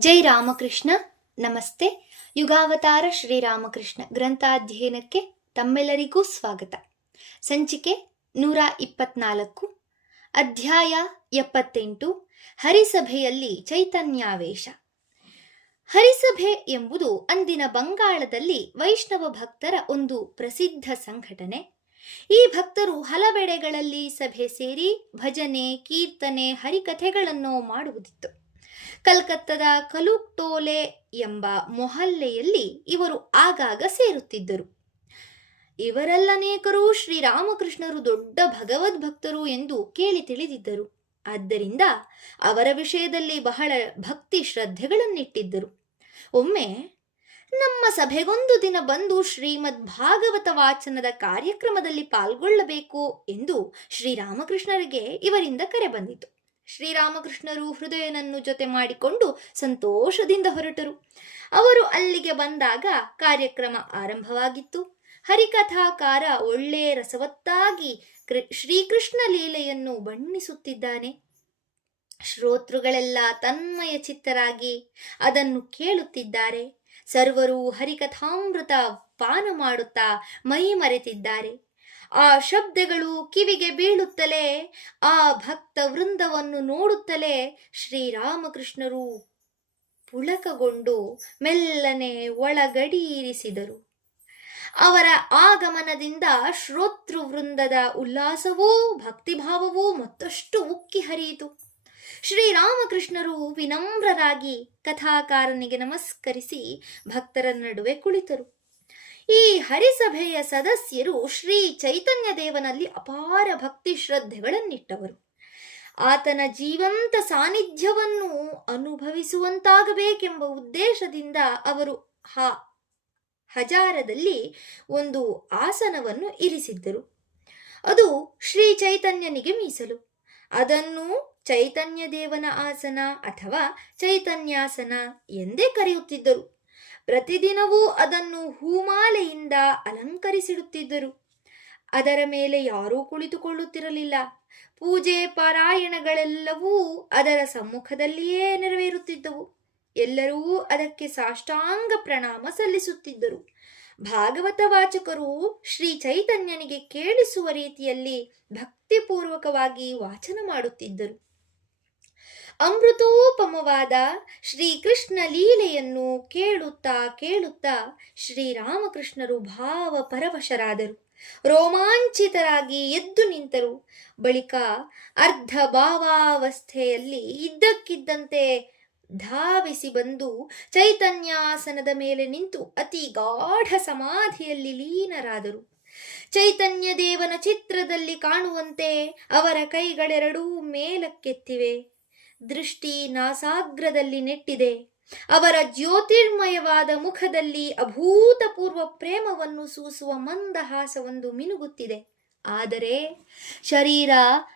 ಜೈ ರಾಮಕೃಷ್ಣ. ನಮಸ್ತೆ. ಯುಗಾವತಾರ ಶ್ರೀರಾಮಕೃಷ್ಣ ಗ್ರಂಥಾಧ್ಯಯನಕ್ಕೆ ತಮ್ಮೆಲ್ಲರಿಗೂ ಸ್ವಾಗತ. ಸಂಚಿಕೆ 124, ಅಧ್ಯಾಯ 78, ಹರಿಸಭೆಯಲ್ಲಿ ಚೈತನ್ಯಾವೇಶ. ಹರಿಸಭೆ ಎಂಬುದು ಅಂದಿನ ಬಂಗಾಳದಲ್ಲಿ ವೈಷ್ಣವ ಭಕ್ತರ ಒಂದು ಪ್ರಸಿದ್ಧ ಸಂಘಟನೆ. ಈ ಭಕ್ತರು ಹಲವೆಡೆಗಳಲ್ಲಿ ಸಭೆ ಸೇರಿ ಭಜನೆ, ಕೀರ್ತನೆ, ಹರಿಕಥೆಗಳನ್ನು ಮಾಡುವುದಿತ್ತು. ಕಲ್ಕತ್ತದ ಕಲುಕ್ಟೋಲೆ ಎಂಬ ಮೊಹಲ್ಲೆಯಲ್ಲಿ ಇವರು ಆಗಾಗ ಸೇರುತ್ತಿದ್ದರು. ಇವರೆಲ್ಲನೇಕರು ಶ್ರೀರಾಮಕೃಷ್ಣರು ದೊಡ್ಡ ಭಗವದ್ಭಕ್ತರು ಎಂದು ಕೇಳಿ ತಿಳಿದಿದ್ದರು. ಆದ್ದರಿಂದ ಅವರ ವಿಷಯದಲ್ಲಿ ಬಹಳ ಭಕ್ತಿ ಶ್ರದ್ಧೆಗಳನ್ನಿಟ್ಟಿದ್ದರು. ಒಮ್ಮೆ ನಮ್ಮ ಸಭೆಗೊಂದು ದಿನ ಬಂದು ಶ್ರೀಮದ್ ಭಾಗವತ ವಾಚನದ ಕಾರ್ಯಕ್ರಮದಲ್ಲಿ ಪಾಲ್ಗೊಳ್ಳಬೇಕು ಎಂದು ಶ್ರೀರಾಮಕೃಷ್ಣರಿಗೆ ಇವರಿಂದ ಕರೆ ಬಂದಿತು. ಶ್ರೀರಾಮಕೃಷ್ಣರು ಹೃದಯನನ್ನು ಜೊತೆ ಮಾಡಿಕೊಂಡು ಸಂತೋಷದಿಂದ ಹೊರಟರು. ಅವರು ಅಲ್ಲಿಗೆ ಬಂದಾಗ ಕಾರ್ಯಕ್ರಮ ಆರಂಭವಾಗಿತ್ತು. ಹರಿಕಥಾಕಾರ ಒಳ್ಳೆ ರಸವತ್ತಾಗಿ ಶ್ರೀಕೃಷ್ಣ ಲೀಲೆಯನ್ನು ಬಣ್ಣಿಸುತ್ತಿದ್ದಾನೆ. ಶ್ರೋತೃಗಳೆಲ್ಲ ತನ್ಮಯ ಚಿತ್ತರಾಗಿ ಅದನ್ನು ಕೇಳುತ್ತಿದ್ದಾರೆ. ಸರ್ವರು ಹರಿಕಥಾಮೃತ ಪಾನ ಮಾಡುತ್ತಾ ಮೈ ಮರೆತಿದ್ದಾರೆ. ಆ ಶಬ್ದಗಳು ಕಿವಿಗೆ ಬೀಳುತ್ತಲೇ, ಆ ಭಕ್ತ ವೃಂದವನ್ನು ನೋಡುತ್ತಲೇ ಶ್ರೀರಾಮಕೃಷ್ಣರು ಪುಳಕಗೊಂಡು ಮೆಲ್ಲನೆ ಒಳಗಡೀರಿಸಿದರು. ಅವರ ಆಗಮನದಿಂದ ಶ್ರೋತೃ ವೃಂದದ ಉಲ್ಲಾಸವೂ ಭಕ್ತಿಭಾವವೂ ಮತ್ತಷ್ಟು ಉಕ್ಕಿ ಹರಿಯಿತು. ಶ್ರೀರಾಮಕೃಷ್ಣರು ವಿನಮ್ರರಾಗಿ ಕಥಾಕಾರನಿಗೆ ನಮಸ್ಕರಿಸಿ ಭಕ್ತರ ನಡುವೆ ಕುಳಿತರು. ಈ ಹರಿಸಭೆಯ ಸದಸ್ಯರು ಶ್ರೀ ಚೈತನ್ಯ ದೇವನಲ್ಲಿ ಅಪಾರ ಭಕ್ತಿ ಶ್ರದ್ಧೆಗಳನ್ನಿಟ್ಟವರು. ಆತನ ಜೀವಂತ ಸಾನ್ನಿಧ್ಯವನ್ನು ಅನುಭವಿಸುವಂತಾಗಬೇಕೆಂಬ ಉದ್ದೇಶದಿಂದ ಅವರು ಹಜಾರದಲ್ಲಿ ಒಂದು ಆಸನವನ್ನು ಇರಿಸಿದ್ದರು. ಅದು ಶ್ರೀ ಚೈತನ್ಯನಿಗೆ ಮೀಸಲು. ಅದನ್ನು ಚೈತನ್ಯ ದೇವನ ಆಸನ ಅಥವಾ ಚೈತನ್ಯಾಸನ ಎಂದೇ ಕರೆಯುತ್ತಿದ್ದರು. ಪ್ರತಿದಿನವೂ ಅದನ್ನು ಹೂಮಾಲೆಯಿಂದ ಅಲಂಕರಿಸಿಡುತ್ತಿದ್ದರು. ಅದರ ಮೇಲೆ ಯಾರೂ ಕುಳಿತುಕೊಳ್ಳುತ್ತಿರಲಿಲ್ಲ. ಪೂಜೆ ಪಾರಾಯಣಗಳೆಲ್ಲವೂ ಅದರ ಸಮ್ಮುಖದಲ್ಲಿಯೇ ನೆರವೇರುತ್ತಿದ್ದವು. ಎಲ್ಲರೂ ಅದಕ್ಕೆ ಸಾಷ್ಟಾಂಗ ಪ್ರಣಾಮ ಸಲ್ಲಿಸುತ್ತಿದ್ದರು. ಭಾಗವತ ವಾಚಕರು ಶ್ರೀ ಚೈತನ್ಯನಿಗೆ ಕೇಳಿಸುವ ರೀತಿಯಲ್ಲಿ ಭಕ್ತಿಪೂರ್ವಕವಾಗಿ ವಾಚನ ಮಾಡುತ್ತಿದ್ದರು. ಅಮೃತೋಪಮವಾದ ಶ್ರೀಕೃಷ್ಣ ಲೀಲೆಯನ್ನು ಕೇಳುತ್ತಾ ಕೇಳುತ್ತಾ ಶ್ರೀರಾಮಕೃಷ್ಣರು ಭಾವ ಪರವಶರಾದರು. ರೋಮಾಂಚಿತರಾಗಿ ಎದ್ದು ನಿಂತರು. ಬಳಿಕ ಅರ್ಧ ಭಾವಾವಸ್ಥೆಯಲ್ಲಿ ಇದ್ದಕ್ಕಿದ್ದಂತೆ ಧಾವಿಸಿ ಬಂದು ಚೈತನ್ಯಾಸನದ ಮೇಲೆ ನಿಂತು ಅತಿ ಗಾಢ ಸಮಾಧಿಯಲ್ಲಿ ಲೀನರಾದರು. ಚೈತನ್ಯ ದೇವನ ಚಿತ್ರದಲ್ಲಿ ಕಾಣುವಂತೆ ಅವರ ಕೈಗಳೆರಡೂ ಮೇಲಕ್ಕೆತ್ತಿವೆ. ದೃಷ್ಟಿ ನಾಸಾಗ್ರದಲ್ಲಿ ನೆಟ್ಟಿದೆ. ಅವರ ಜ್ಯೋತಿರ್ಮಯವಾದ ಮುಖದಲ್ಲಿ ಅಭೂತಪೂರ್ವ ಪ್ರೇಮವನ್ನು ಸೂಸುವ ಮಂದಹಾಸವೊಂದು ಮಿನುಗುತ್ತಿದೆ. ಆದರೆ ಶರೀರ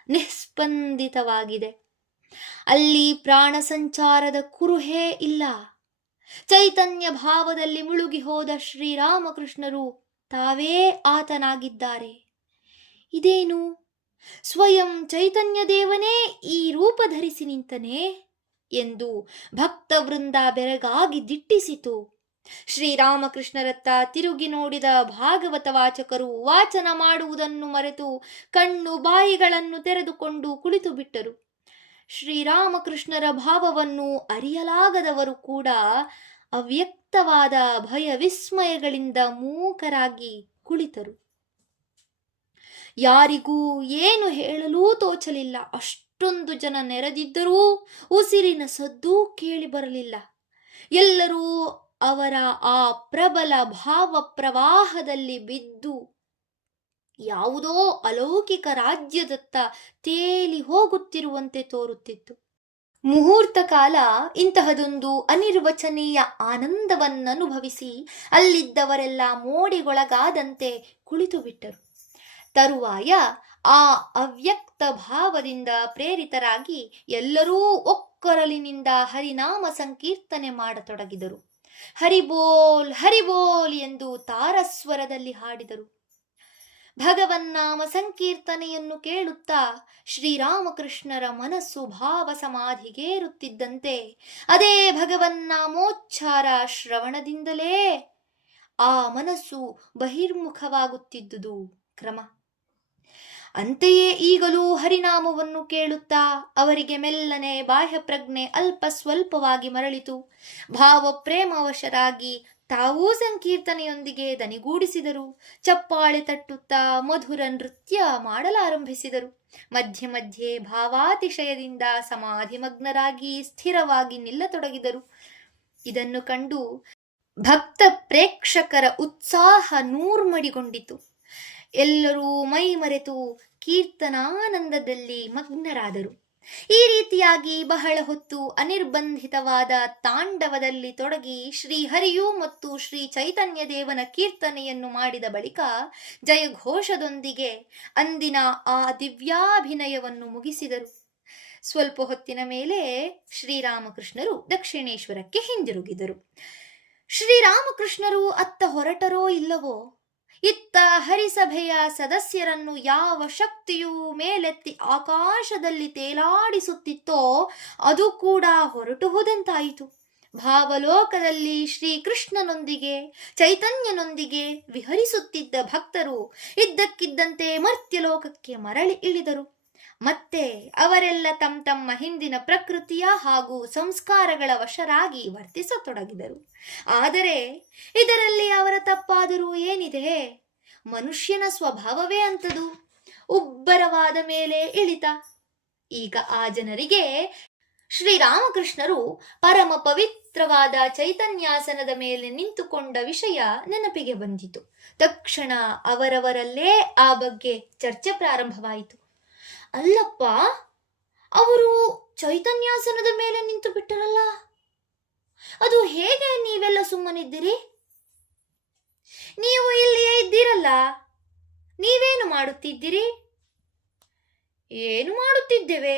ನಿಸ್ಪಂದಿತವಾಗಿದೆ. ಅಲ್ಲಿ ಪ್ರಾಣ ಸಂಚಾರದ ಕುರುಹೇ ಇಲ್ಲ. ಚೈತನ್ಯ ಭಾವದಲ್ಲಿ ಮುಳುಗಿ ಹೋದ ಶ್ರೀರಾಮಕೃಷ್ಣರು ತಾವೇ ಆತನಾಗಿದ್ದಾರೆ. ಇದೇನು, ಸ್ವಯಂ ಚೈತನ್ಯ ದೇವನೇ ಈ ರೂಪ ಧರಿಸಿ ನಿಂತನೇ ಎಂದು ಭಕ್ತವೃಂದ ಬೆರಗಾಗಿ ದಿಟ್ಟಿಸಿತು. ಶ್ರೀರಾಮಕೃಷ್ಣರತ್ತ ತಿರುಗಿ ನೋಡಿದ ಭಾಗವತ ವಾಚಕರು ವಾಚನ ಮಾಡುವುದನ್ನು ಮರೆತು ಕಣ್ಣು ಬಾಯಿಗಳನ್ನು ತೆರೆದುಕೊಂಡು ಕುಳಿತು ಬಿಟ್ಟರು. ಶ್ರೀರಾಮಕೃಷ್ಣರ ಭಾವವನ್ನು ಅರಿಯಲಾಗದವರು ಕೂಡ ಅವ್ಯಕ್ತವಾದ ಭಯ ವಿಸ್ಮಯಗಳಿಂದ ಮೂಕರಾಗಿ ಕುಳಿತರು. ಯಾರಿಗೂ ಏನು ಹೇಳಲೂ ತೋಚಲಿಲ್ಲ. ಅಷ್ಟೊಂದು ಜನ ನೆರೆದಿದ್ದರೂ ಉಸಿರಿನ ಸದ್ದೂ ಕೇಳಿ ಬರಲಿಲ್ಲ. ಎಲ್ಲರೂ ಅವರ ಆ ಪ್ರಬಲ ಭಾವ ಪ್ರವಾಹದಲ್ಲಿ ಬಿದ್ದು ಯಾವುದೋ ಅಲೌಕಿಕ ರಾಜ್ಯದತ್ತ ತೇಲಿ ಹೋಗುತ್ತಿರುವಂತೆ ತೋರುತ್ತಿತ್ತು. ಮುಹೂರ್ತ ಕಾಲ ಇಂತಹದೊಂದು ಅನಿರ್ವಚನೀಯ ಆನಂದವನ್ನನುಭವಿಸಿ ಅಲ್ಲಿದ್ದವರೆಲ್ಲ ಮೋಡಿಗೊಳಗಾದಂತೆ ಕುಳಿತು ಬಿಟ್ಟರು. ತರುವಾಯ ಆ ಅವ್ಯಕ್ತ ಭಾವದಿಂದ ಪ್ರೇರಿತರಾಗಿ ಎಲ್ಲರೂ ಒಕ್ಕೊರಲಿನಿಂದ ಹರಿನಾಮ ಸಂಕೀರ್ತನೆ ಮಾಡತೊಡಗಿದರು. ಹರಿಬೋಲ್ ಹರಿಬೋಲ್ ಎಂದು ತಾರಸ್ವರದಲ್ಲಿ ಹಾಡಿದರು. ಭಗವನ್ನಾಮ ಸಂಕೀರ್ತನೆಯನ್ನು ಕೇಳುತ್ತಾ ಶ್ರೀರಾಮಕೃಷ್ಣರ ಮನಸ್ಸು ಭಾವ ಸಮಾಧಿಗೇರುತ್ತಿದ್ದಂತೆ ಅದೇ ಭಗವನ್ನಾಮೋಚ್ಚಾರ ಶ್ರವಣದಿಂದಲೇ ಆ ಮನಸ್ಸು ಬಹಿರ್ಮುಖವಾಗುತ್ತಿದ್ದುದು ಕ್ರಮ. ಅಂತೆಯೇ ಈಗಲೂ ಹರಿನಾಮವನ್ನು ಕೇಳುತ್ತಾ ಅವರಿಗೆ ಮೆಲ್ಲನೆ ಬಾಹ್ಯ ಪ್ರಜ್ಞೆ ಅಲ್ಪ ಸ್ವಲ್ಪವಾಗಿ ಮರಳಿತು. ಭಾವಪ್ರೇಮವಶರಾಗಿ ತಾವೂ ಸಂಕೀರ್ತನೆಯೊಂದಿಗೆ ದನಿಗೂಡಿಸಿದರು. ಚಪ್ಪಾಳೆ ತಟ್ಟುತ್ತಾ ಮಧುರ ನೃತ್ಯ ಮಾಡಲಾರಂಭಿಸಿದರು. ಮಧ್ಯೆ ಮಧ್ಯೆ ಭಾವಾತಿಶಯದಿಂದ ಸಮಾಧಿಮಗ್ನರಾಗಿ ಸ್ಥಿರವಾಗಿ ನಿಲ್ಲತೊಡಗಿದರು. ಇದನ್ನು ಕಂಡು ಭಕ್ತ ಪ್ರೇಕ್ಷಕರ ಉತ್ಸಾಹ ನೂರ್ಮಡಿಗೊಂಡಿತು. ಎಲ್ಲರೂ ಮೈ ಮರೆತು ಕೀರ್ತನಾನಂದದಲ್ಲಿ ಮಗ್ನರಾದರು. ಈ ರೀತಿಯಾಗಿ ಬಹಳ ಹೊತ್ತು ಅನಿರ್ಬಂಧಿತವಾದ ತಾಂಡವದಲ್ಲಿ ತೊಡಗಿ ಶ್ರೀಹರಿಯು ಮತ್ತು ಶ್ರೀ ಚೈತನ್ಯ ದೇವನ ಕೀರ್ತನೆಯನ್ನು ಮಾಡಿದ ಬಳಿಕ ಜಯಘೋಷದೊಂದಿಗೆ ಅಂದಿನ ಆ ದಿವ್ಯಾಭಿನಯವನ್ನು ಮುಗಿಸಿದರು. ಸ್ವಲ್ಪ ಹೊತ್ತಿನ ಮೇಲೆ ಶ್ರೀರಾಮಕೃಷ್ಣರು ದಕ್ಷಿಣೇಶ್ವರಕ್ಕೆ ಹಿಂದಿರುಗಿದರು. ಶ್ರೀರಾಮಕೃಷ್ಣರು ಅತ್ತ ಹೊರಟರೋ ಇಲ್ಲವೋ, ಇತ್ತ ಹರಿಸಭೆಯ ಸದಸ್ಯರನ್ನು ಯಾವ ಶಕ್ತಿಯು ಮೇಲೆತ್ತಿ ಆಕಾಶದಲ್ಲಿ ತೇಲಾಡಿಸುತ್ತಿತ್ತೋ ಅದು ಕೂಡ ಹೊರಟು ಹೋದಂತಾಯಿತು. ಭಾವಲೋಕದಲ್ಲಿ ಶ್ರೀಕೃಷ್ಣನೊಂದಿಗೆ ಚೈತನ್ಯನೊಂದಿಗೆ ವಿಹರಿಸುತ್ತಿದ್ದ ಭಕ್ತರು ಇದ್ದಕ್ಕಿದ್ದಂತೆ ಮರ್ತ್ಯಲೋಕಕ್ಕೆ ಮರಳಿ ಇಳಿದರು. ಮತ್ತೆ ಅವರೆಲ್ಲ ತಮ್ಮ ಹಿಂದಿನ ಪ್ರಕೃತಿಯ ಹಾಗೂ ಸಂಸ್ಕಾರಗಳ ವಶರಾಗಿ ವರ್ತಿಸತೊಡಗಿದರು. ಆದರೆ ಇದರಲ್ಲಿ ಅವರ ತಪ್ಪಾದರೂ ಏನಿದೆ? ಮನುಷ್ಯನ ಸ್ವಭಾವವೇ ಅಂತದು. ಉಬ್ಬರವಾದ ಮೇಲೆ ಇಳಿತ. ಈಗ ಆ ಜನರಿಗೆ ಶ್ರೀರಾಮಕೃಷ್ಣರು ಪರಮ ಪವಿತ್ರವಾದ ಚೈತನ್ಯಾಸನದ ಮೇಲೆ ನಿಂತುಕೊಂಡ ವಿಷಯ ನೆನಪಿಗೆ ಬಂದಿತು. ತಕ್ಷಣ ಅವರವರಲ್ಲೇ ಆ ಬಗ್ಗೆ ಚರ್ಚೆ ಪ್ರಾರಂಭವಾಯಿತು. ಅಲ್ಲಪ್ಪ, ಅವರು ಚೈತನ್ಯಾಸನದ ಮೇಲೆ ನಿಂತು ಬಿಟ್ಟರಲ್ಲ, ಅದು ಹೇಗೆ ನೀವೆಲ್ಲ ಸುಮ್ಮನಿದ್ದೀರಿ? ನೀವು ಇಲ್ಲಿಯೇ ಇದ್ದೀರಲ್ಲ, ನೀವೇನು ಮಾಡುತ್ತಿದ್ದೀರಿ? ಏನು ಮಾಡುತ್ತಿದ್ದೇವೆ?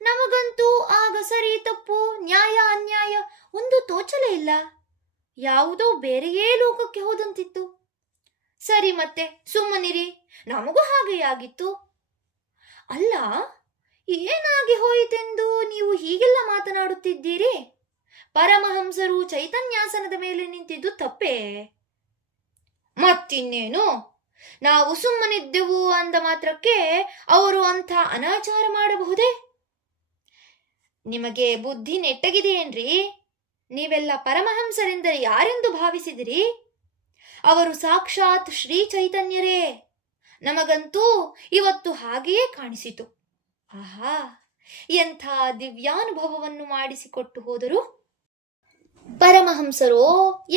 ನಮಗಂತೂ ಆಗ ಸರಿ ತಪ್ಪು ನ್ಯಾಯ ಅನ್ಯಾಯ ಒಂದು ತೋಚಲೇ ಇಲ್ಲ. ಯಾವುದೋ ಬೇರೆಯೇ ಲೋಕಕ್ಕೆ ಹೋದಂತಿತ್ತು. ಸರಿ, ಮತ್ತೆ ಸುಮ್ಮನಿರಿ, ನಮಗೂ ಹಾಗೆಯಾಗಿತ್ತು. ಅಲ್ಲ, ಏನಾಗಿ ಹೋಯಿತೆಂದು ನೀವು ಹೀಗೆಲ್ಲ ಮಾತನಾಡುತ್ತಿದ್ದೀರಿ? ಪರಮಹಂಸರು ಚೈತನ್ಯಾಸನದ ಮೇಲೆ ನಿಂತಿದ್ದು ತಪ್ಪೇ? ಮತ್ತಿನ್ನೇನು, ನಾವು ಸುಮ್ಮನಿದ್ದೆವು ಅಂದ ಮಾತ್ರಕ್ಕೆ ಅವರು ಅಂಥ ಅನಾಚಾರ ಮಾಡಬಹುದೇ? ನಿಮಗೆ ಬುದ್ಧಿ ನೆಟ್ಟಗಿದೆಯೇನ್ರಿ? ನೀವೆಲ್ಲ ಪರಮಹಂಸರೆಂದರೆ ಯಾರೆಂದು ಭಾವಿಸಿದಿರಿ? ಅವರು ಸಾಕ್ಷಾತ್ ಶ್ರೀ ಚೈತನ್ಯರೇ. ನಮಗಂತೂ ಇವತ್ತು ಹಾಗೆಯೇ ಕಾಣಿಸಿತು. ಆಹಾ, ಎಂಥ ದಿವ್ಯಾನುಭವವನ್ನು ಮಾಡಿಸಿಕೊಟ್ಟು ಹೋದರು. ಪರಮಹಂಸರೋ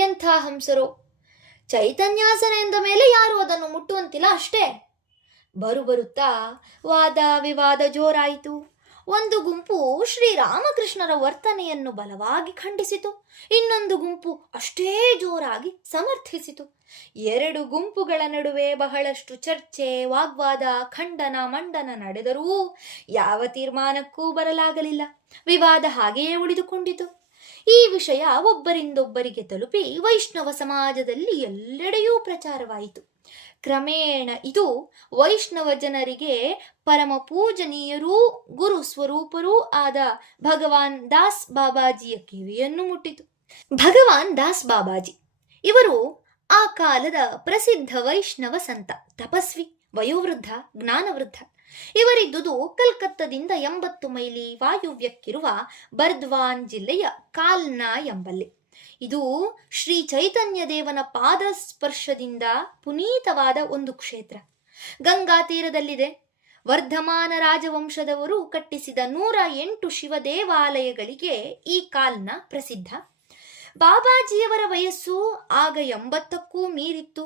ಎಂಥ ಹಂಸರೋ, ಚೈತನ್ಯಾಸನ ಎಂದ ಮೇಲೆ ಯಾರು ಅದನ್ನು ಮುಟ್ಟುವಂತಿಲ್ಲ ಅಷ್ಟೇ. ಬರುತ್ತಾ ವಾದ ವಿವಾದ ಜೋರಾಯಿತು. ಒಂದು ಗುಂಪು ಶ್ರೀರಾಮಕೃಷ್ಣರ ವರ್ತನೆಯನ್ನು ಬಲವಾಗಿ ಖಂಡಿಸಿತು. ಇನ್ನೊಂದು ಗುಂಪು ಅಷ್ಟೇ ಜೋರಾಗಿ ಸಮರ್ಥಿಸಿತು. ಎರಡು ಗುಂಪುಗಳ ನಡುವೆ ಬಹಳಷ್ಟು ಚರ್ಚೆ, ವಾಗ್ವಾದ, ಖಂಡನ ಮಂಡನ ನಡೆದರೂ ಯಾವ ತೀರ್ಮಾನಕ್ಕೂ ಬರಲಾಗಲಿಲ್ಲ. ವಿವಾದ ಹಾಗೆಯೇ ಉಳಿದುಕೊಂಡಿತು. ಈ ವಿಷಯ ಒಬ್ಬರಿಂದೊಬ್ಬರಿಗೆ ತಲುಪಿ ವೈಷ್ಣವ ಸಮಾಜದಲ್ಲಿ ಎಲ್ಲೆಡೆಯೂ ಪ್ರಚಾರವಾಯಿತು. ಕ್ರಮೇಣ ಇದು ವೈಷ್ಣವ ಜನರಿಗೆ ಪರಮ ಪೂಜನೀಯರೂ ಗುರು ಸ್ವರೂಪರೂ ಆದ ಭಗವಾನ್ ದಾಸ್ ಬಾಬಾಜಿಯ ಕಿವಿಯನ್ನು ಮುಟ್ಟಿತು. ಭಗವಾನ್ ದಾಸ್ ಬಾಬಾಜಿ ಇವರು ಆ ಕಾಲದ ಪ್ರಸಿದ್ಧ ವೈಷ್ಣವ ಸಂತ, ತಪಸ್ವಿ, ವಯೋವೃದ್ಧ, ಜ್ಞಾನವೃದ್ಧ. ಇವರಿದ್ದುದು ಕಲ್ಕತ್ತದಿಂದ 80 ಮೈಲಿ ವಾಯುವ್ಯಕ್ಕಿರುವ ಬರ್ದ್ವಾನ್ ಜಿಲ್ಲೆಯ ಕಾಲ್ನಾ ಎಂಬಲ್ಲಿ. ಇದು ಶ್ರೀ ಚೈತನ್ಯ ದೇವನ ಪಾದ ಸ್ಪರ್ಶದಿಂದ ಪುನೀತವಾದ ಒಂದು ಕ್ಷೇತ್ರ. ಗಂಗಾ ತೀರದಲ್ಲಿದೆ. ವರ್ಧಮಾನ ರಾಜವಂಶದವರು ಕಟ್ಟಿಸಿದ 108 ಶಿವ ದೇವಾಲಯಗಳಿಗೆ ಈ ಕಾಲ್ನ ಪ್ರಸಿದ್ಧ. ಬಾಬಾಜಿಯವರ ವಯಸ್ಸು ಆಗ 80ಕ್ಕೂ ಮೀರಿತ್ತು.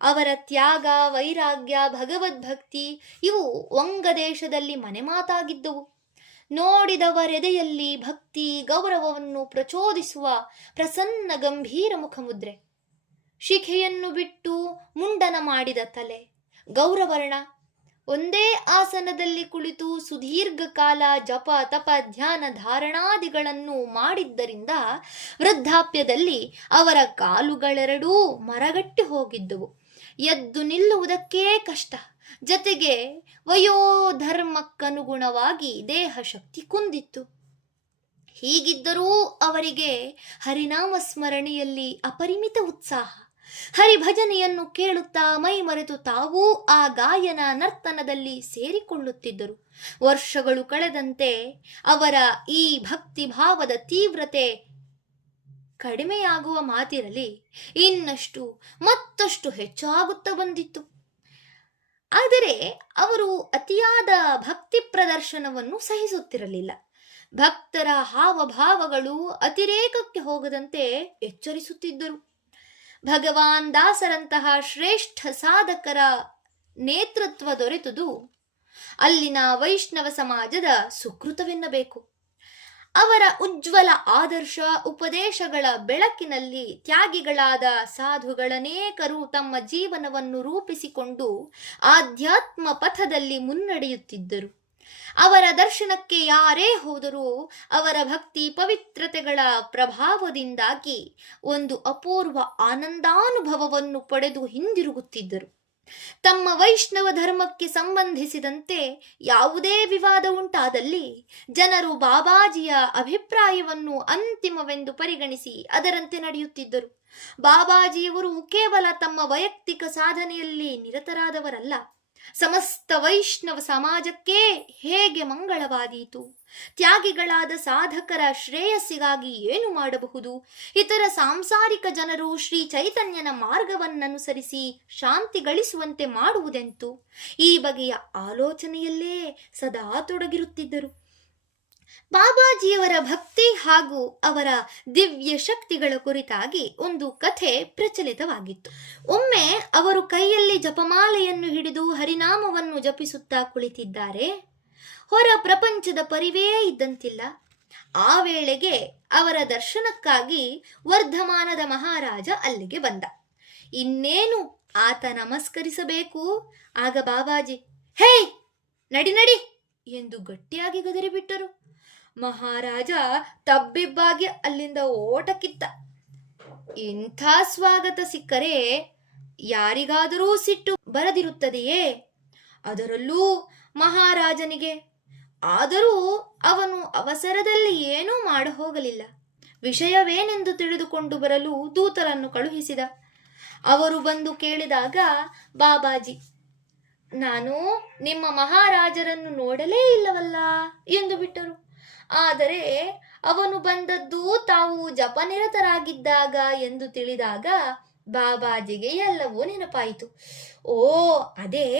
ಅವರ ತ್ಯಾಗ, ವೈರಾಗ್ಯ, ಭಗವದ್ಭಕ್ತಿ ಇವು ವಂಗದೇಶದಲ್ಲಿ ಮನೆ ಮಾತಾಗಿದ್ದವು. ನೋಡಿದವರೆದೆಯಲ್ಲಿ ಭಕ್ತಿ ಗೌರವವನ್ನು ಪ್ರಚೋದಿಸುವ ಪ್ರಸನ್ನ ಗಂಭೀರ ಮುಖಮುದ್ರೆ, ಶಿಖೆಯನ್ನು ಬಿಟ್ಟು ಮುಂಡನ ಮಾಡಿದ ತಲೆ, ಗೌರವರ್ಣ, ಒಂದೇ ಆಸನದಲ್ಲಿ ಕುಳಿತು ಸುದೀರ್ಘ ಕಾಲ ಜಪ ತಪ ಧ್ಯಾನ ಧಾರಣಾದಿಗಳನ್ನು ಮಾಡಿದ್ದರಿಂದ ವೃದ್ಧಾಪ್ಯದಲ್ಲಿ ಅವರ ಕಾಲುಗಳೆರಡೂ ಮರಗಟ್ಟಿ ಹೋಗಿದ್ದುವು. ಎದ್ದು ನಿಲ್ಲುವುದಕ್ಕೇ ಕಷ್ಟ. ಜತೆಗೆ ವಯೋಧರ್ಮಕ್ಕನುಗುಣವಾಗಿ ದೇಹ ಶಕ್ತಿ ಕುಂದಿತ್ತು. ಹೀಗಿದ್ದರೂ ಅವರಿಗೆ ಹರಿನಾಮ ಸ್ಮರಣೆಯಲ್ಲಿ ಅಪರಿಮಿತ ಉತ್ಸಾಹ. ಹರಿಭಜನೆಯನ್ನು ಕೇಳುತ್ತಾ ಮೈಮರೆತು ತಾವೂ ಆ ಗಾಯನ ನರ್ತನದಲ್ಲಿ ಸೇರಿಕೊಳ್ಳುತ್ತಿದ್ದರು. ವರ್ಷಗಳು ಕಳೆದಂತೆ ಅವರ ಈ ಭಕ್ತಿ ಭಾವದ ತೀವ್ರತೆ ಕಡಿಮೆಯಾಗುವ ಮಾತಿರಲಿ, ಇನ್ನಷ್ಟು ಮತ್ತಷ್ಟು ಹೆಚ್ಚಾಗುತ್ತಾ ಬಂದಿತ್ತು. ಆದರೆ ಅವರು ಅತಿಯಾದ ಭಕ್ತಿ ಪ್ರದರ್ಶನವನ್ನು ಸಹಿಸುತ್ತಿರಲಿಲ್ಲ. ಭಕ್ತರ ಹಾವಭಾವಗಳು ಅತಿರೇಕಕ್ಕೆ ಹೋಗದಂತೆ ಎಚ್ಚರಿಸುತ್ತಿದ್ದರು. ಭಗವಾನ್ ದಾಸರಂತಹ ಶ್ರೇಷ್ಠ ಸಾಧಕರ ನೇತೃತ್ವ ದೊರೆತುದು ಅಲ್ಲಿನ ವೈಷ್ಣವ ಸಮಾಜದ ಸುಕೃತವೆನ್ನಬೇಕು. ಅವರ ಉಜ್ವಲ ಆದರ್ಶ ಉಪದೇಶಗಳ ಬೆಳಕಿನಲ್ಲಿ ತ್ಯಾಗಿಗಳಾದ ಸಾಧುಗಳನೇಕರು ತಮ್ಮ ಜೀವನವನ್ನು ರೂಪಿಸಿಕೊಂಡು ಆಧ್ಯಾತ್ಮ ಪಥದಲ್ಲಿ ಮುನ್ನಡೆಯುತ್ತಿದ್ದರು. ಅವರ ದರ್ಶನಕ್ಕೆ ಯಾರೇ ಹೋದರೂ ಅವರ ಭಕ್ತಿ ಪವಿತ್ರತೆಗಳ ಪ್ರಭಾವದಿಂದಾಗಿ ಒಂದು ಅಪೂರ್ವ ಆನಂದಾನುಭವವನ್ನು ಪಡೆದು ಹಿಂದಿರುಗುತ್ತಿದ್ದರು. ತಮ್ಮ ವೈಷ್ಣವ ಧರ್ಮಕ್ಕೆ ಸಂಬಂಧಿಸಿದಂತೆ ಯಾವುದೇ ವಿವಾದ ಉಂಟಾದಲ್ಲಿ ಜನರು ಬಾಬಾಜಿಯ ಅಭಿಪ್ರಾಯವನ್ನು ಅಂತಿಮವೆಂದು ಪರಿಗಣಿಸಿ ಅದರಂತೆ ನಡೆಯುತ್ತಿದ್ದರು. ಬಾಬಾಜಿಯವರು ಕೇವಲ ತಮ್ಮ ವೈಯಕ್ತಿಕ ಸಾಧನೆಯಲ್ಲಿ ನಿರತರಾದವರಲ್ಲ, ಸಮಸ್ತ ವೈಷ್ಣವ ಸಮಾಜಕ್ಕೆ ಹೇಗೆ ಮಂಗಳವಾದೀತು, ತ್ಯಾಗಿಗಳಾದ ಸಾಧಕರ ಶ್ರೇಯಸ್ಸಿಗಾಗಿ ಏನು ಮಾಡಬಹುದು, ಇತರ ಸಾಂಸಾರಿಕ ಜನರು ಶ್ರೀ ಚೈತನ್ಯನ ಮಾರ್ಗವನ್ನನುಸರಿಸಿ ಶಾಂತಿ ಗಳಿಸುವಂತೆ ಮಾಡುವುದೆಂತು, ಈ ಬಗೆಯ ಆಲೋಚನೆಯಲ್ಲೇ ಸದಾ ತೊಡಗಿರುತ್ತಿದ್ದರು. ಬಾಬಾಜಿಯವರ ಭಕ್ತಿ ಹಾಗೂ ಅವರ ದಿವ್ಯ ಶಕ್ತಿಗಳ ಕುರಿತಾಗಿ ಒಂದು ಕಥೆ ಪ್ರಚಲಿತವಾಗಿತ್ತು. ಒಮ್ಮೆ ಅವರು ಕೈಯಲ್ಲಿ ಜಪಮಾಲೆಯನ್ನು ಹಿಡಿದು ಹರಿನಾಮವನ್ನು ಜಪಿಸುತ್ತಾ ಕುಳಿತಿದ್ದಾರೆ. ಹೊರ ಪ್ರಪಂಚದ ಪರಿವೇ ಇದ್ದಂತಿಲ್ಲ. ಆ ವೇಳೆಗೆ ಅವರ ದರ್ಶನಕ್ಕಾಗಿ ವರ್ಧಮಾನದ ಮಹಾರಾಜ ಅಲ್ಲಿಗೆ ಬಂದ. ಇನ್ನೇನು ಆತ ನಮಸ್ಕರಿಸಬೇಕು, ಆಗ ಬಾಬಾಜಿ ಹೇ ನಡಿ ನಡಿ ಎಂದು ಗಟ್ಟಿಯಾಗಿ ಗದರಿಬಿಟ್ಟರು. ಮಹಾರಾಜ ತಬ್ಬಿಬ್ಬಾಗಿ ಅಲ್ಲಿಂದ ಓಟಕ್ಕಿತ್ತ. ಇಂಥ ಸ್ವಾಗತ ಸಿಕ್ಕರೆ ಯಾರಿಗಾದರೂ ಸಿಟ್ಟು ಬರದಿರುತ್ತದೆಯೇ, ಅದರಲ್ಲೂ ಮಹಾರಾಜನಿಗೆ. ಆದರೂ ಅವನು ಅವಸರದಲ್ಲಿ ಏನೂ ಮಾಡ ಹೋಗಲಿಲ್ಲ. ವಿಷಯವೇನೆಂದು ತಿಳಿದುಕೊಂಡು ಬರಲು ದೂತರನ್ನು ಕಳುಹಿಸಿದ. ಅವರು ಬಂದು ಕೇಳಿದಾಗ ಬಾಬಾಜಿ, ನಾನು ನಿಮ್ಮ ಮಹಾರಾಜರನ್ನು ನೋಡಲೇ ಇಲ್ಲವಲ್ಲ ಎಂದು ಬಿಟ್ಟರು. ಆದರೆ ಅವನು ಬಂದದ್ದು ತಾವು ಜಪನಿರತರಾಗಿದ್ದಾಗ ಎಂದು ತಿಳಿದಾಗ ಬಾಬಾಜಿಗೆ ಎಲ್ಲವೂ ನೆನಪಾಯಿತು. ಓ ಅದೇ,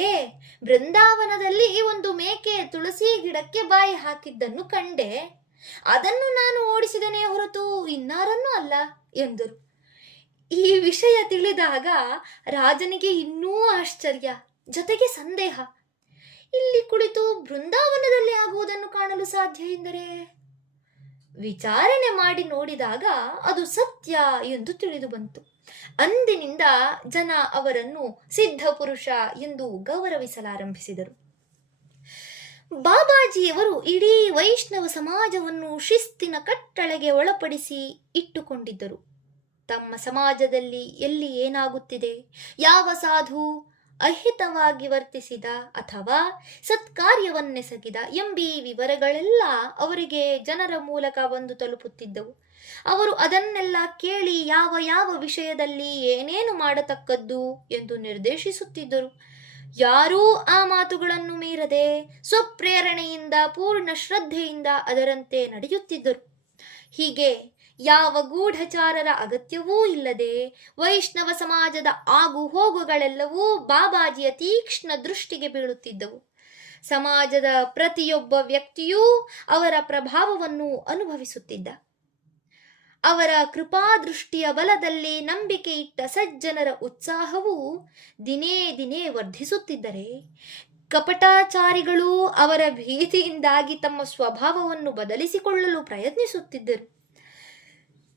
ಬೃಂದಾವನದಲ್ಲಿ ಒಂದು ಮೇಕೆ ತುಳಸಿ ಗಿಡಕ್ಕೆ ಬಾಯಿ ಹಾಕಿದ್ದನ್ನು ಕಂಡೆ, ಅದನ್ನು ನಾನು ಓಡಿಸಿದನೇ ಹೊರತು ಇನ್ನಾರನ್ನೂ ಅಲ್ಲ ಎಂದರು. ಈ ವಿಷಯ ತಿಳಿದಾಗ ರಾಜನಿಗೆ ಇನ್ನೂ ಆಶ್ಚರ್ಯ, ಜೊತೆಗೆ ಸಂದೇಹ. ಇಲ್ಲಿ ಕುಳಿತು ಬೃಂದಾವನದಲ್ಲಿ ಆಗುವುದನ್ನು ಕಾಣಲು ಸಾಧ್ಯ ಎಂದರೆ ವಿಚಾರಣೆ ಮಾಡಿ ನೋಡಿದಾಗ ಅದು ಸತ್ಯ ಎಂದು ತಿಳಿದು ಬಂತು. ಅಂದಿನಿಂದ ಜನ ಅವರನ್ನು ಸಿದ್ಧ ಪುರುಷ ಎಂದು ಗೌರವಿಸಲಾರಂಭಿಸಿದರು. ಬಾಬಾಜಿಯವರು ಇಡೀ ವೈಷ್ಣವ ಸಮಾಜವನ್ನು ಶಿಸ್ತಿನ ಕಟ್ಟಳೆಗೆ ಒಳಪಡಿಸಿ ಇಟ್ಟುಕೊಂಡಿದ್ದರು. ತಮ್ಮ ಸಮಾಜದಲ್ಲಿ ಎಲ್ಲಿ ಏನಾಗುತ್ತಿದೆ, ಯಾವ ಸಾಧು ಅಹಿತವಾಗಿ ವರ್ತಿಸಿದ ಅಥವಾ ಸತ್ಕಾರ್ಯವನ್ನೆಸಗಿದ ಎಂಬೀ ವಿವರಗಳೆಲ್ಲ ಅವರಿಗೆ ಜನರ ಮೂಲಕ ಬಂದು ತಲುಪುತ್ತಿದ್ದವು. ಅವರು ಅದನ್ನೆಲ್ಲ ಕೇಳಿ ಯಾವ ಯಾವ ವಿಷಯದಲ್ಲಿ ಏನೇನು ಮಾಡತಕ್ಕದ್ದು ಎಂದು ನಿರ್ದೇಶಿಸುತ್ತಿದ್ದರು. ಯಾರೂ ಆ ಮಾತುಗಳನ್ನು ಮೀರದೆ ಸ್ವಪ್ರೇರಣೆಯಿಂದ ಪೂರ್ಣ ಶ್ರದ್ಧೆಯಿಂದ ಅದರಂತೆ ನಡೆಯುತ್ತಿದ್ದರು. ಹೀಗೆ ಯಾವ ಗೂಢಚಾರರ ಅಗತ್ಯವೂ ಇಲ್ಲದೆ ವೈಷ್ಣವ ಸಮಾಜದ ಆಗು ಹೋಗುಗಳೆಲ್ಲವೂ ಬಾಬಾಜಿಯ ತೀಕ್ಷ್ಣ ದೃಷ್ಟಿಗೆ ಬೀಳುತ್ತಿದ್ದವು. ಸಮಾಜದ ಪ್ರತಿಯೊಬ್ಬ ವ್ಯಕ್ತಿಯೂ ಅವರ ಪ್ರಭಾವವನ್ನು ಅನುಭವಿಸುತ್ತಿದ್ದ. ಅವರ ಕೃಪಾದೃಷ್ಟಿಯ ಬಲದಲ್ಲಿ ನಂಬಿಕೆ ಇಟ್ಟ ಸಜ್ಜನರ ಉತ್ಸಾಹವು ದಿನೇ ದಿನೇ ವರ್ಧಿಸುತ್ತಿದ್ದರೆ, ಕಪಟಾಚಾರಿಗಳು ಅವರ ಭೀತಿಯಿಂದಾಗಿ ತಮ್ಮ ಸ್ವಭಾವವನ್ನು ಬದಲಿಸಿಕೊಳ್ಳಲು ಪ್ರಯತ್ನಿಸುತ್ತಿದ್ದರು.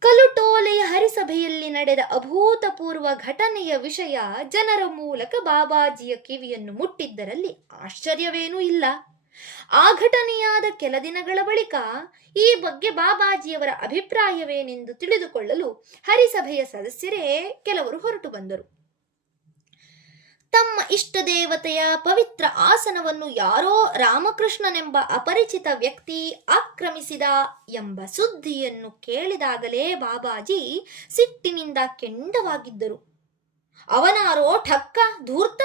ಕಲುಟೋಲೆಯ ಹರಿಸಭೆಯಲ್ಲಿ ನಡೆದ ಅಭೂತಪೂರ್ವ ಘಟನೆಯ ವಿಷಯ ಜನರ ಮೂಲಕ ಬಾಬಾಜಿಯ ಕಿವಿಯನ್ನು ಮುಟ್ಟಿದ್ದರಲ್ಲಿ ಆಶ್ಚರ್ಯವೇನೂ ಇಲ್ಲ. ಆ ಘಟನೆಯಾದ ಕೆಲ ದಿನಗಳ ಬಳಿಕ ಈ ಬಗ್ಗೆ ಬಾಬಾಜಿಯವರ ಅಭಿಪ್ರಾಯವೇನೆಂದು ತಿಳಿದುಕೊಳ್ಳಲು ಹರಿಸಭೆಯ ಸದಸ್ಯರೇ ಕೆಲವರು ಹೊರಟು ಬಂದರು. ತಮ್ಮ ಇಷ್ಟ ದೇವತೆಯ ಪವಿತ್ರ ಆಸನವನ್ನು ಯಾರೋ ರಾಮಕೃಷ್ಣನೆಂಬ ಅಪರಿಚಿತ ವ್ಯಕ್ತಿ ಆಕ್ರಮಿಸಿದ ಎಂಬ ಸುದ್ದಿಯನ್ನು ಕೇಳಿದಾಗಲೇ ಬಾಬಾಜಿ ಸಿಟ್ಟಿನಿಂದ ಕೆಂಡವಾಗಿದ್ದರು. ಅವನಾರೋ ಠಕ್ಕ, ಧೂರ್ತ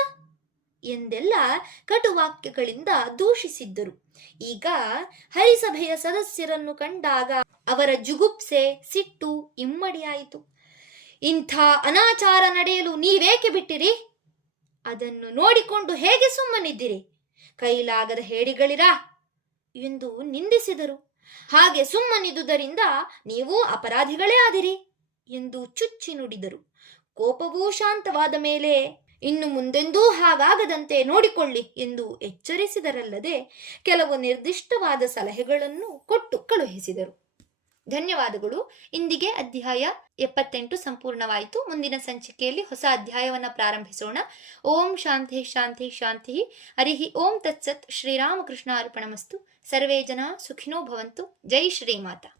ಎಂದೆಲ್ಲ ಕಟುವಾಕ್ಯಗಳಿಂದ ದೂಷಿಸಿದ್ದರು. ಈಗ ಹರಿಸಭೆಯ ಸದಸ್ಯರನ್ನು ಕಂಡಾಗ ಅವರ ಜುಗುಪ್ಸೆ, ಸಿಟ್ಟು ಇಮ್ಮಡಿಯಾಯಿತು. ಇಂಥ ಅನಾಚಾರ ನಡೆಯಲು ನೀವೇಕೆ ಬಿಟ್ಟಿರಿ? ಅದನ್ನು ನೋಡಿಕೊಂಡು ಹೇಗೆ ಸುಮ್ಮನಿದ್ದಿರಿ? ಕೈಲಾಗದ ಹೇಡಿಗಳಿರಾ ಎಂದು ನಿಂದಿಸಿದರು. ಹಾಗೆ ಸುಮ್ಮನಿದುದರಿಂದ ನೀವು ಅಪರಾಧಿಗಳೇ ಆದಿರಿ ಎಂದು ಚುಚ್ಚಿ ನುಡಿದರು. ಕೋಪವೂ ಶಾಂತವಾದ ಮೇಲೆ ಇನ್ನು ಮುಂದೆಂದೂ ಹಾಗಾಗದಂತೆ ನೋಡಿಕೊಳ್ಳಿ ಎಂದು ಎಚ್ಚರಿಸಿದರಲ್ಲದೆ ಕೆಲವು ನಿರ್ದಿಷ್ಟವಾದ ಸಲಹೆಗಳನ್ನು ಕೊಟ್ಟು ಕಳುಹಿಸಿದರು. ಧನ್ಯವಾದಗಳು. ಇಂದಿಗೆ ಅಧ್ಯಾಯ 78 ಸಂಪೂರ್ಣವಾಯಿತು. ಮುಂದಿನ ಸಂಚಿಕೆಯಲ್ಲಿ ಹೊಸ ಅಧ್ಯಾಯವನ್ನು ಪ್ರಾರಂಭಿಸೋಣ. ಓಂ ಶಾಂತಿ ಶಾಂತಿ ಶಾಂತಿ. ಹರಿ ಓಂ ತತ್ಸತ್. ಶ್ರೀರಾಮಕೃಷ್ಣ ಅರ್ಪಣಮಸ್ತು. ಸರ್ವೇ ಜನ ಸುಖಿನೋ ಭವಂತು. ಜೈ ಶ್ರೀಮಾತಾ.